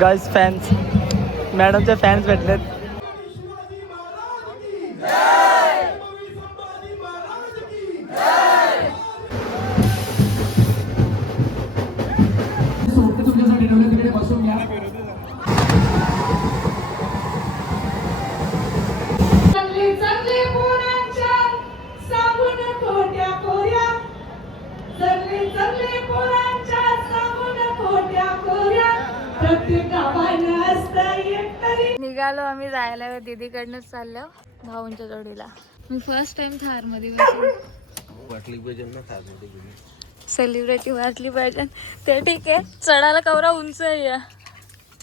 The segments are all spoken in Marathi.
गर्ल्स फॅन्स मॅडमचे फॅन्स भेटलेत. जायला दीदीकडनंच चाललो भाऊंच्या जोडीला. मी फर्स्ट टाइम थारमध्ये बसले. सेलिब्रिटी वाटली पाहिजे. ते ठीक आहे. चढायला कवरा उंच आहे. या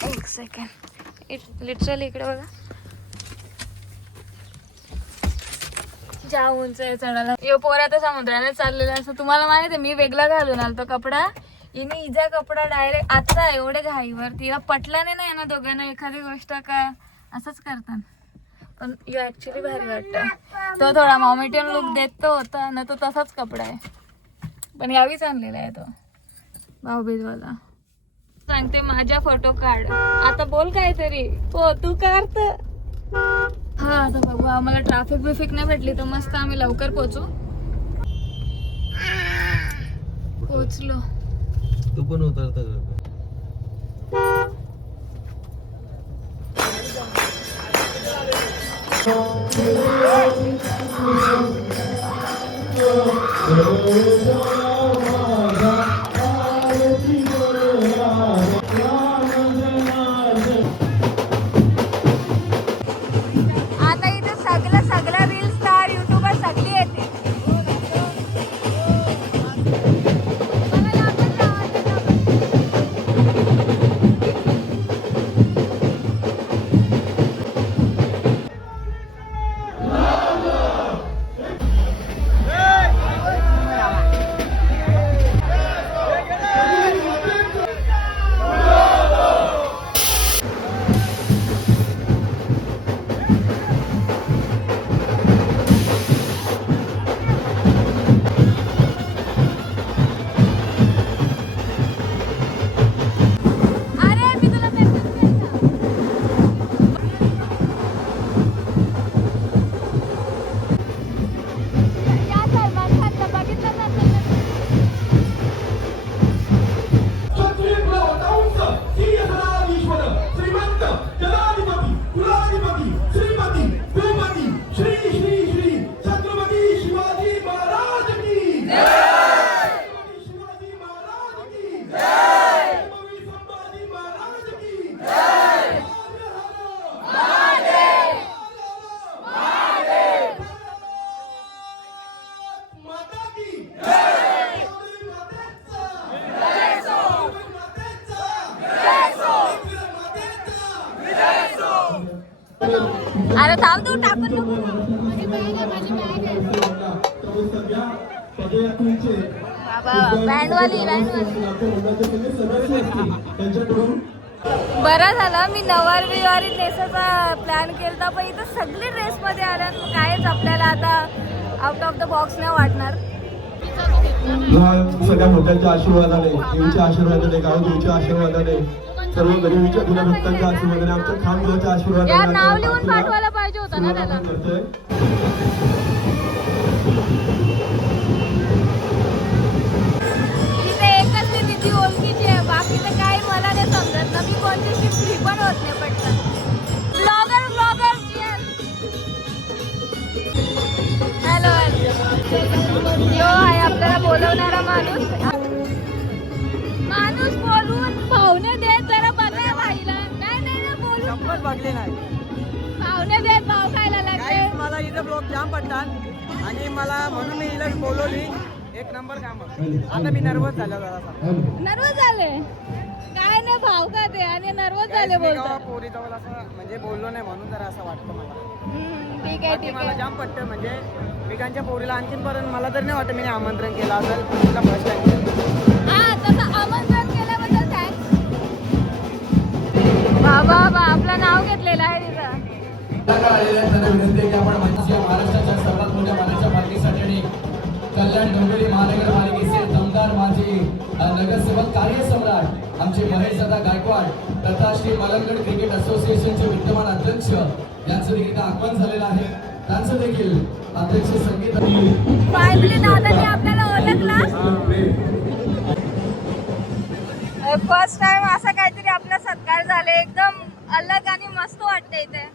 एक सेकंड लिटरली इकडे बघा. ज्या उंच आहे चढायला. यो पोरा तर समुद्राने चाललेला असं तुम्हाला माहिती आहे मी वेगळा घालून आलतो कपडा. हिने इजा कपडा डायरेक्ट आता एवढे घाईवर तिला पटला नाही ना दोघांना एखादी गोष्ट का? असंच करतात. पण यो ऍक्च्युली भारी वाटतं. तो थोडा मॉमेटियन लुक देत तो होता ना तो तसाच कपडा आहे. पण यावीच आणलेला आहे तो. भाऊबीजवाला. सांगते माझ्या फोटो काढ. आता बोल काहीतरी. हो तू काढ तर हा आता बघू. आम्हाला ट्रॅफिक बिफिक नाही भेटली तर मस्त आम्ही लवकर पोचू. पोचलो. तू पण उतरता आता अरे थांब तू टाकून नको. माझी bag आहे, माझी bag आहे. बँडवाली बरं झालं मी नवार बिवारी नेसाचा प्लॅन केलता पण इथं सगळे ड्रेस मध्ये आल्या कायच आपल्याला आता आउट ऑफ द बॉक्स नाही वाटणार सगळ्या मोठ्यांच्या आशीर्वादाने देवीच्या आशीर्वादाने गावदेवीच्या आशीर्वादाने सर्व गरिबीच्या गुणभक्तांच्या आशीर्वादाने आमच्या आशीर्वादाने यार नाव आमच्या लिहून बापूला पाठवायला पाहिजे होतं ना सुरुवात त्याला? आपण करतोय. इथे बोलून बघले नाही. पाहुणे देत भाव खायला लागले. मला इथं ब्लॉग जाम पडतात. आणि मला म्हणून मी हिला बोलवली. एक नंबर काम आता मी नर्वस झालो जरासा नर्वस झाले? काय नाही भाव का ते? आणि नर्वस झाले मी गावा बोलतात पोरी जवळ असं म्हणजे बोललो नाही म्हणून जरा असं वाटतं मला. हम्म, ठीक आहे बाकी ठीक मला आहे. जाम पटतं म्हणजे मिकांच्या पोरीला आणखीन पर्यंत मला तर नाही वाटत मी आमंत्रण केलं असेल तुला फर्स्ट टाइम हा तसं आमंत्रण बाबा बा आपलं नाव घेतलेलं आहे तिथं विनंती की आपण महाराष्ट्राच्या सर्वात मोठ्या पार्टीसाठी आणि कल्याण डोंबिवली महानगरपालिकेचे दमदार माझे नगरसेवक कार्यसम्राट आमचे महेश दादा गायकवाड तथा श्री मलंगड क्रिकेट असोसिएशनचे विद्यमान अध्यक्ष यांचं देखील आगमन झालेलं आहे त्यांचं देखील अध्यक्ष संगीत आपल्याला ओळखला? फर्स्ट टाइम असा काहीतरी आपला सत्कार झाले. एकदम अलग आणि मस्त वाटते इथे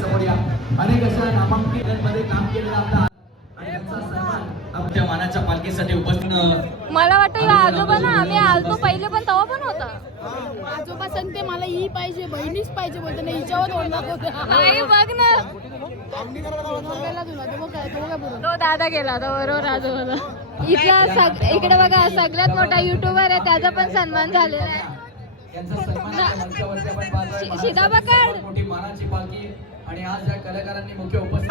समोर या. अनेक अशा नामांकितांमध्ये काम केलेलं आपला आणि त्यांचा सन्मान आपल्या मानाच्या पालखीसाठी उपस्थित मला वाटतं आजोबा ना आम्ही आलतो पहिले पण तेव्हा पण होता. आजोबा सांगते मला ही पाहिजे बहिणीच पाहिजे बोलते. नाही हिच्यावर तोंड दाखवते. आई बघ ना. गेला तुला तो बघ काय तो काय बरोबर तो दादा गेला होता बरोबर आजोबाला. इथला सग इकडे बघा सगळ्यात मोठा युट्यूबर आहे त्याचा पण सन्मान झालेला आहे. शिदा. मोठी मानाची पालखी. आणि आज या कलाकारांनी मुख्य उपस्थित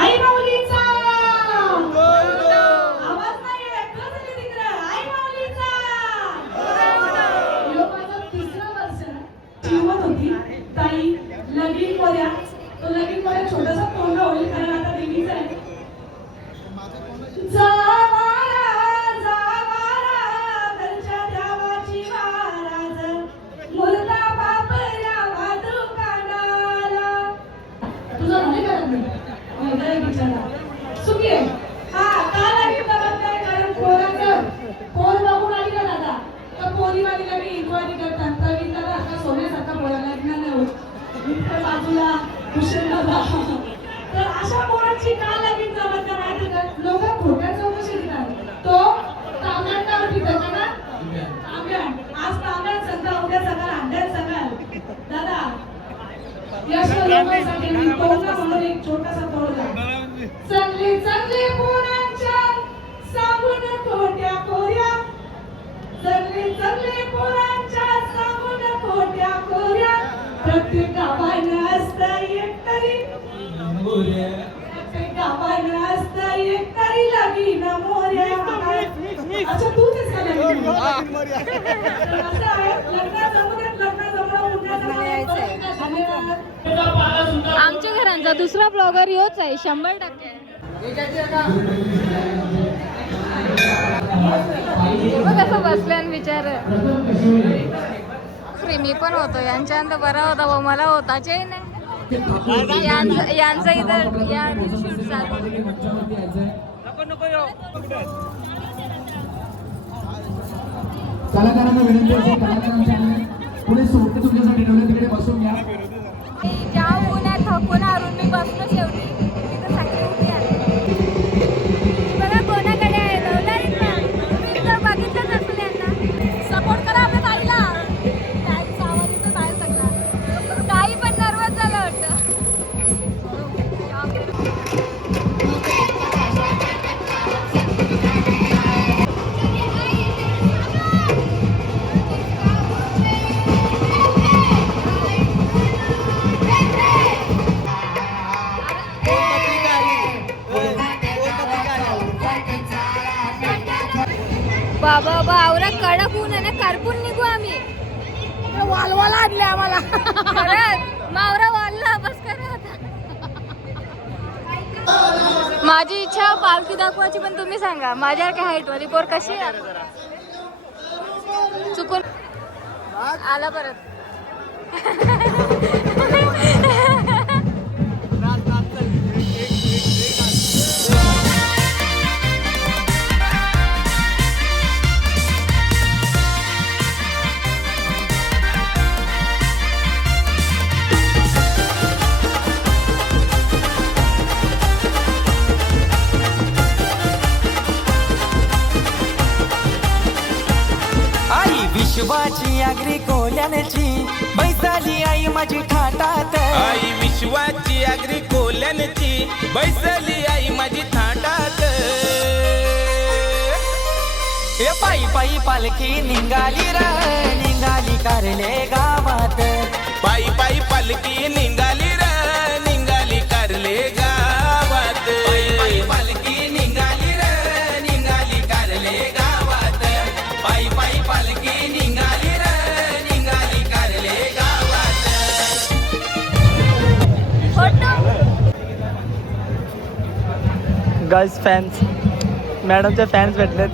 ahora यश लोकांसाठी मी तोडगा म्हणून एक छोटासा चांगले चांगले पोरांच्या सांगून खोट्या कोऱ्या चांगले चांगले पोरांच्या सांगून खोट्या कोऱ्या प्रत्येक गावानं असतं एक तरी. प्रत्येक गावानं असतं एक तरी लगीन मोऱ्या अच्छा तू तेच असं घरांचा दुसरा ब्लॉगर योच आहे शंभर टक्के. कसं बसल्यान विचार. फ्री मी पण होतो. यांच्यानंतर बरा होता भाऊ. मला होताच नाही. यांचं इथं या शूट चालू. कलाकारांना विनंती असेल कलाकारांच्या पुढे सोडते तुमच्यासाठी ठेवले तिकडे बसून घ्या ज्या उन्हात थकून आरून मी बसलो माझी इच्छा पालखी दाखवायची पण तुम्ही सांगा माझ्या काय हाईट वाली पोर कशी आहे? चुकून आला परत. विश्वाची आगरी कोल्याची बैसाली आई माझी थाटात. आई विश्वाची आगरी कोल्यांची बैसाली आई माझी थाटात. ए पायी पायी पालखी निघाली र. निघाली कारले गावात. पायी पायी पालखी गाईस फॅन्स. मॅडमचे फॅन्स भेटलेत.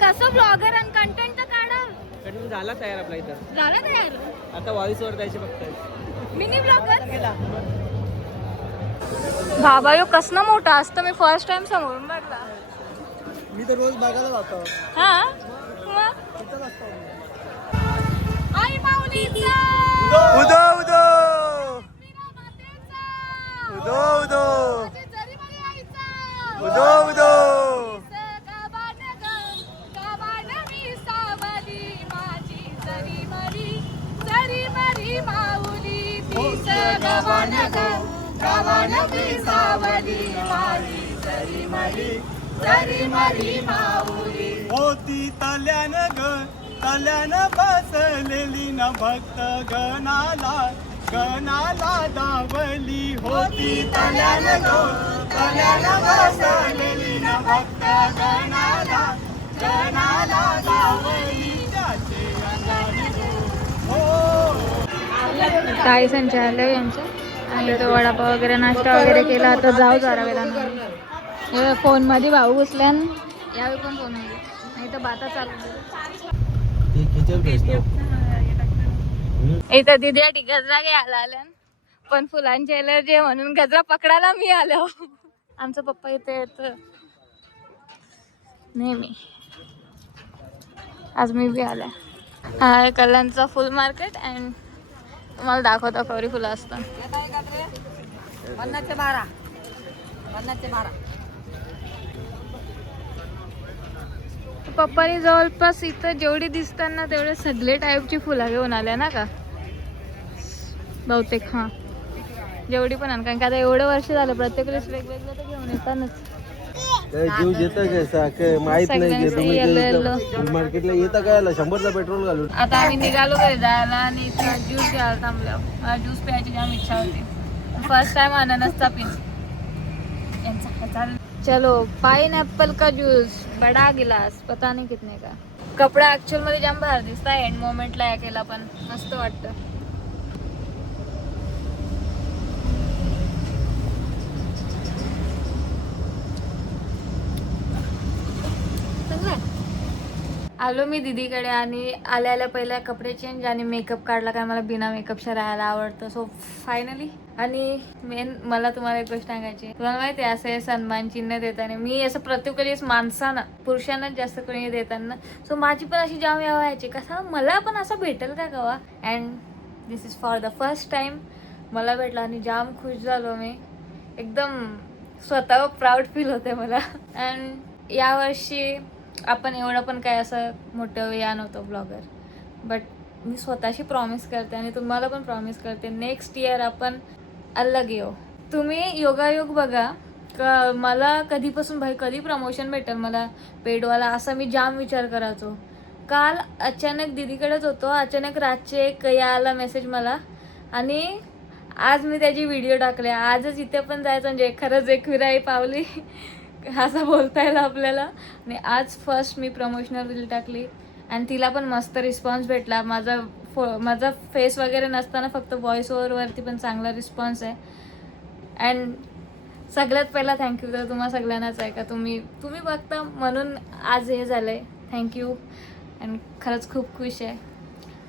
कसं ब्लॉगर आणि कंटेंट तर काढा झाला तयार आपला इथं. झालं तयार. आता वॉइस वर द्यायचे फक्त मिनी ब्लॉगर बाबा यो कसनं मोठा? असतं मी फर्स्ट टाइम समोरून बघला. मी तर रोज बघायला जातो. हा? आई माऊलीचा बसलेली न भक्त गणाला गणाला दावली होती तल्यान ग तल्यान बसलेली न भक्त गणाला गणाला दावली त्याचे अंगाने हो. संचालय यांचं. आणि तो वडापाव वगैरे नाश्ता वगैरे केला. आता जाऊ जरा वेळानं फोन भाऊ घुसल्यान यावेळी पण फोन नाही तर बाता चालू इथं दिदी ठी गजरा घ्यायला आल्या पण फुलांची एलर्जी आहे म्हणून गजरा पकडायला मी आलो. आमचा पप्पा इथे येत. नेहमी आज मी बी आल्या. हा कल्याणचा फुल मार्केट अँड तुम्हाला दाखवतो कवरी फुलं असतात. पन्नासचे बारा. पन्नासचे बारा. पप्पानी जवळपास इथं जेवढी दिसतात ना तेवढे सगळे टाईपची फुलं घेऊन आल्या ना का? बहुतेक हां. जेवढी पण आण कारण का आता एवढं वर्ष झालं प्रत्येक वेळेस वेगवेगळं तर घेऊन येतातच. काय जीव घेतं काय सा काय माहीत नाही सगळ्यांचं की तुम्ही yellow, ते yellow. इथं मार्केटला येता काय आला शंभरचा पेट्रोल घालून. आता आम्ही निघालो घरी जायला आणि इथं ज्यूस घ्यायला थांबलो. मला ज्यूस प्यायची जाम इच्छा होती. फर्स्ट टाइम अननसचा पिन. यांचा चलो पाइन एप्पल का जूस बडा गिलास पता नाही कितने का। कपडा ऍक्च्युअलमध्ये जाम भार दिसता एंड मोमेंटला या केला पण मस्त वाटतं चांगलं आहे. आलो मी दीदीकडे आणि आल्या आल्या पहिल्या कपडे चेंज आणि मेकअप काढला काय मला बिना मेकअपच्या राहायला आवडतं. सो फायनली आणि मेन मला तुम्हाला एक गोष्ट सांगायची तुम्हाला माहिती आहे असं सन्मान चिन्ह देताना मी असं प्रत्येक माणसांना पुरुषांनाच जास्त कोणी देताना. सो माझी पण अशी जाम व्हायची कसं मला पण असं भेटेल का गवा and this is for the first time मला भेटला आणि जाम खुश झालो मी. एकदम स्वतःवर प्राऊड फील होते मला. अँड यावर्षी आपण एवढं पण काय असं मोठं या नव्हतं ब्लॉगर बट मी स्वतःशी प्रॉमिस करते आणि तुम्हाला पण प्रॉमिस करते नेक्स्ट इयर आपण अलग येऊ. तुम्ही योगायोग बघा. क मला कधीपासून भाई कधी प्रमोशन भेटेल मला पेडवाला असा मी जाम विचार करायचो. काल अचानक दीदीकडेच होतो अचानक रातचे एक या आला मेसेज मला. आणि आज मी त्याची व्हिडिओ टाकले. आजच इथे पण जायचं म्हणजे खरंच एक विराई पावली. असं बोलता येईल आपल्याला. आणि आज फर्स्ट मी प्रमोशनल रील टाकली. आणि तिला पण मस्त रिस्पॉन्स भेटला. माझा फो माझा फेस वगैरे नसताना फक्त व्हॉइस ओव्हरवरती पण चांगला रिस्पॉन्स आहे. अँड सगळ्यात पहिला थँक्यू तर तुम्हा सगळ्यांनाच आहे का? तुम्ही तुम्ही बघता म्हणून आज हे झालं आहे थँक्यू अँड खरंच खूप खुश आहे.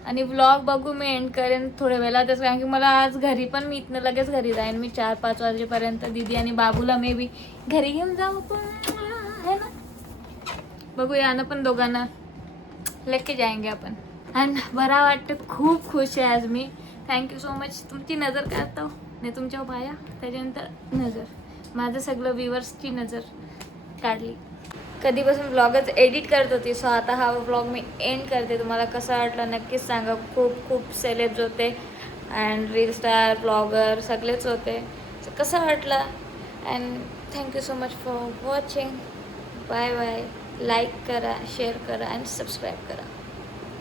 आणि व्लॉग बघू मी एंड करेन थोड्या वेळातच कारण की मला आज घरी पण मी इथनं लगेच घरी जाईन. मी चार पाच वाजेपर्यंत दिदी आणि बाबूला मे बी घरी घेऊन जाऊ पण है ना? बघू यानं पण दोघांना लेके जाएंगे आपण. आणि बरा वाटतं. खूप खुश आहे आज मी. थँक्यू सो मच तुमची नजर काढतो नाही तुमच्या बाया त्याच्यानंतर नजर. माझं सगळं व्हिवर्सची नजर काढली. कधीपासून ब्लॉगच एडिट करत होती. सो आता हा ब्लॉग मी एंड करते. तुम्हाला कसा वाटला नक्कीच सांगा. खूप खूप सेलेब्स होते. अँड रील स्टार ब्लॉगर सगळेच होते. So कसा वाटला? And thank you so much for watching bye bye like करा शेअर करा अँड सबस्क्राईब करा.